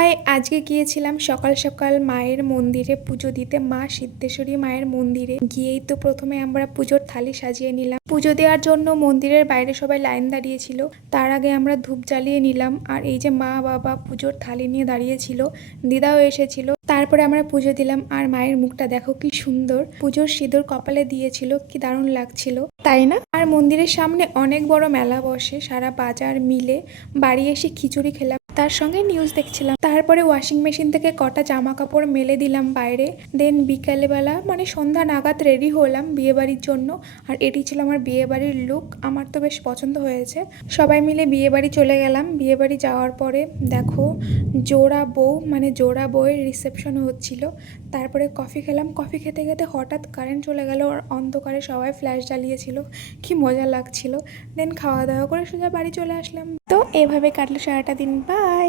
High, আজকে গিয়েছিলাম সকাল সকাল মায়ের মন্দিরে পুজো দিতে। মা সিদ্ধেশ্বরী মায়ের মন্দিরে গিয়েই তো প্রথমে আমরা পুজোর থালি সাজিয়ে নিলাম। পুজো দেওয়ার জন্য মন্দিরের বাইরে সবাই লাইন দাঁড়িয়েছিল। তার আগে আমরা ধূপ জ্বালিয়ে নিলাম। আর এই যে মা বাবা পুজোর থালি নিয়ে দাঁড়িয়েছিল, দিদাও এসেছিল। তারপরে আমরা পুজো দিলাম। আর মায়ের মুখটা দেখো কি সুন্দর, পুজোর সিঁদুর কপালে দিয়েছিল, কি দারুণ লাগছিল, তাই না? আর মন্দিরের সামনে অনেক বড় মেলা বসে, সারা বাজার মিলে। বাড়ি এসে খিচুড়ি খেলাম, তার সঙ্গে নিউজ দেখছিলাম। তারপরে ওয়াশিং মেশিন থেকে কটা জামা কাপড় মেলে দিলাম বাইরে। দেন বিকালবেলা মানে সন্ধ্যা নাগাদ রেডি হলাম বিয়ে বাড়ির জন্য। আর এটি ছিল আমার বিয়ে বাড়ির লুক। আমার তো বেশ পছন্দ হয়েছে। সবাই মিলে বিয়ে বাড়ি চলে গেলাম। বিয়ে বাড়ি যাওয়ার পরে দেখো জোড়া বউ মানে জোড়া বউয়ের রিসেপশন হচ্ছিল। তারপরে কফি খেলাম। কফি খেতে খেতে হঠাৎ কারেন্ট চলে গেল। আর অন্ধকারে সবাই ফ্ল্যাশ জ্বালিয়েছিল, কি মজা লাগছিল। দেন খাওয়া দাওয়া করে সোজা বাড়ি চলে আসলাম। তো এভাবে কাটলো সারাটা দিন। বাই।